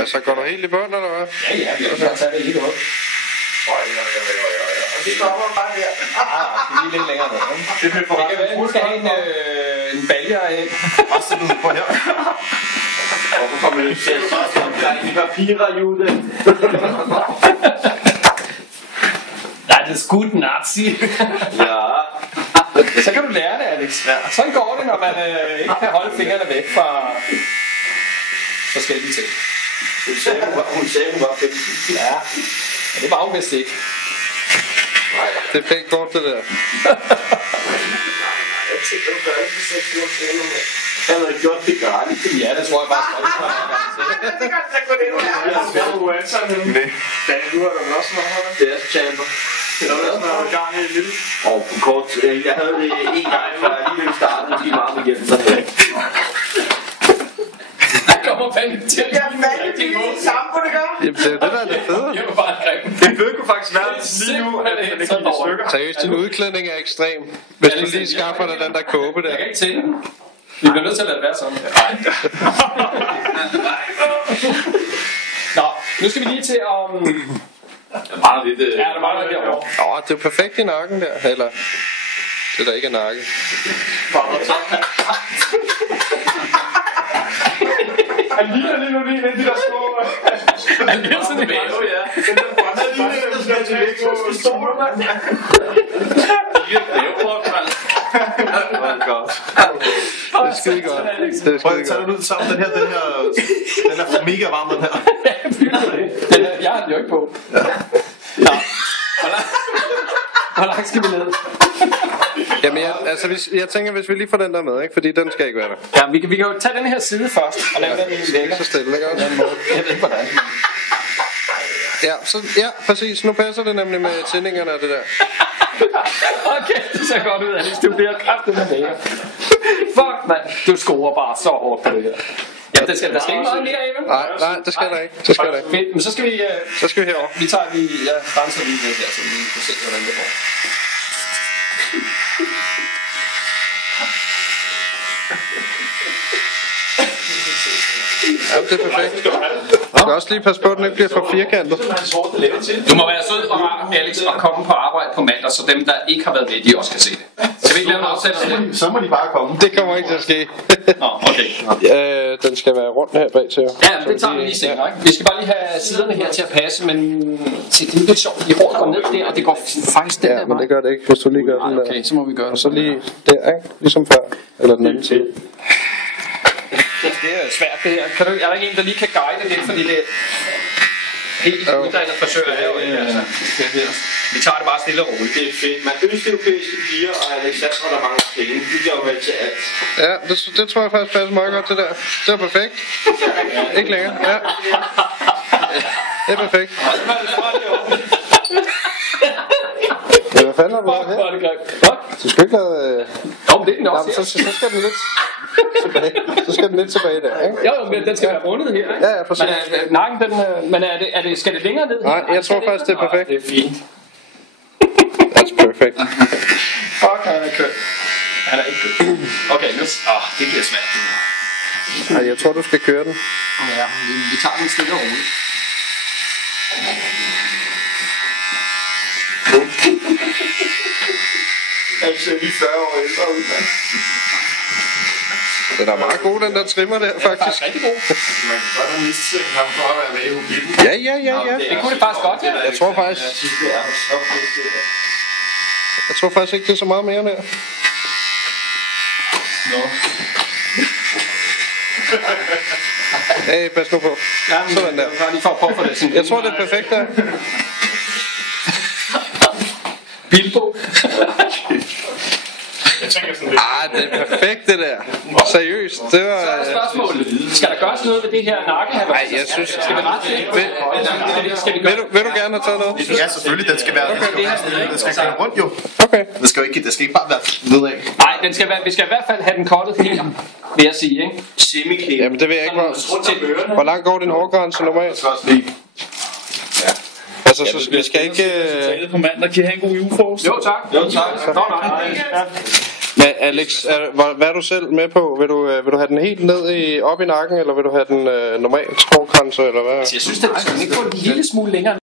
Altså, går du helt i bund, eller hvad? Ja, vi kan tage det helt op. Og det stopper bare der. Det er lige lidt længere ned. Det kan være, at vi skal have en balje herhen. Bare sæt ud på her. Hvorfor kommer det til at sige omkring de papirer, Jule? Nej, det er skudt nazi. Ja. Så kan du lære det, Alex. Ja. Sådan går det, når man ikke kan holde fingrene væk fra forskellige ting. Hun sagde, hun var 15. Ja, det var hun vist ikke. Det er pænt godt, det der. Jeg tænker, du gør det for 6 år siden. Jeg havde gjort det gratis. Ja, det tror jeg faktisk godt, det var. Det kan jeg gå det nu. Jeg har været uanset henne. Dan, du har da vel også noget her? Det er Chamber. Det er også noget gang i lille. Og på kort, jeg havde det en gang, før jeg lige startede, de meget med hjem. Der kommer fandme til at jeg er fandme lige i sammen på det gør. Jamen, det er jo det, der er det fede. Det var bare grim. Det fede kunne faktisk være lige nu, at den ikke gik i stykker. Seriøst, din udklædning er ekstrem. Hvis du lige skaffer dig den der kåbe der. Jeg kan ikke tænde den. Vi bliver nødt til at lade det være sådan. Nej. Nå, nu skal vi lige til om... Det er meget lidt... Ja, der mangler derovre. Det er jo perfekt i nakken der. Eller, det der ikke er nakke. Han ligner lige nu lige de der små... Han bliver sådan en bæve, ja. Den der bånd, han ligner, den skal til væk på stolen, mand. Det er bævebånd, mand. Det er godt. Det er skide godt. Det er Prøv skide at tage godt. den ud sammen. Den er mega varm, den her. Jeg har den jo ikke på. Nå. Hvor langt skal vi ned? Jamen, jeg tænker, hvis vi lige får den der med, ikke? Fordi den skal ikke være der. Ja, vi kan jo tage den her side først og lave den lækker. Så stille, ikke også? Jeg ved ikke hvordan. Ja, præcis. Nu passer det nemlig med tændingerne og det der. Okay, det ser godt ud, Alex. Du bliver kraftigt med lækker. Fuck, mand. Du scorer bare så hårdt på det her. Ja, der skal ikke meget mere af, vel? Nej, det skal der ikke. Det skal der ikke. Fedt, men så skal vi... Så skal vi herover. Vi renser lige lidt her, så vi kan se, hvordan det går. Ja, det er perfekt. Du skal også lige passe på, at den ikke bliver for firkantet. Du må være sød og rar, Alex, og komme på arbejde på mandag, så dem, der ikke har været med, de også kan se det. Skal vi ikke lave en aftale om det? Så må de bare komme. Det kommer ikke til at ske. Nå, okay. Den skal være rundt her bag til. Ja, det tager vi lige senere, ikke? Vi skal bare lige have siderne her til at passe, men det er lidt sjovt. I håret går ned der, og det går faktisk den der Ja, men det gør det ikke, hvis du lige gør den der. Okay, så må vi gøre det. Og så lige der, ikke? Ligesom før. Eller den anden side. Det er svært det her. Er der ikke en, der lige kan guide lidt, fordi det er helt uddannet frisør er jo ikke, altså. Vi tager det bare stille og roligt. Det er fedt. Man østeuropæiske piger og Alexandra, der mangler penge. De gør jo vel til alt. Ja, det tror jeg faktisk passer meget godt til der. Det er perfekt. Ikke længere, ja. Det er perfekt. Ja, hvad fanden har du lavet her? Hvor er det grimt. Du skal ikke lade... Jo, men det er den også. Så skal den lidt tilbage. Så skal den lidt tilbage der, ikke? Jo, men den skal være rundet her, ikke? Ja, præcis. Men nakken, men skal det længere ned? Nej, jeg tror faktisk, det er perfekt. Det er fint. That's perfect. Fuck, han er køn. Han er ikke køn. Okay, nu... det bliver svært. Nej, jeg tror, du skal køre den. Ja, vi tager den stille og roligt. Jeg ser lige 40 år ældre ud, mand. Den er meget god, den der trimmer der, faktisk. Det er rigtig god. Man kan godt have mistænkt ham for at være med i Hobbiten. Ja. Det kunne det faktisk godt, ja. Jeg tror faktisk... Jeg synes, det er så fedt. Jeg tror faktisk ikke, det er så meget mere der. Nå. Hey, pas nu på. Sådan der. Bare lige for at prøve for det sådan. Jeg tror, det er perfekt der. Bilbo. Jeg tænker sådan lidt. Det er perfekt det der. Seriøst, det var... Så er spørgsmålet. Skal der gøres noget ved det her nakkehavn? Nej, jeg synes... Skal vi rette det? Skal vi gøre Vil du gerne have taget noget? Ja, selvfølgelig. Den skal være... Den skal køre rundt, jo. Okay. Det skal ikke bare være nedad. Nej, vi skal i hvert fald have den kottet her, vil jeg sige, ikke? Semi-clean. Jamen, det ved jeg ikke, hvor langt går din hårgrænse normalt? skal også lige... Altså, så vi skal ikke... På mandag kan I have en god julefrokost. Jo, tak. Jo, tak. Nå, nej. Ja. Ja, Alex, hvad er du selv med på? Vil du have den helt ned op i nakken, eller vil du have den normalt skrågrænse, eller hvad? Jeg synes, den skal ikke få en lille smule længere.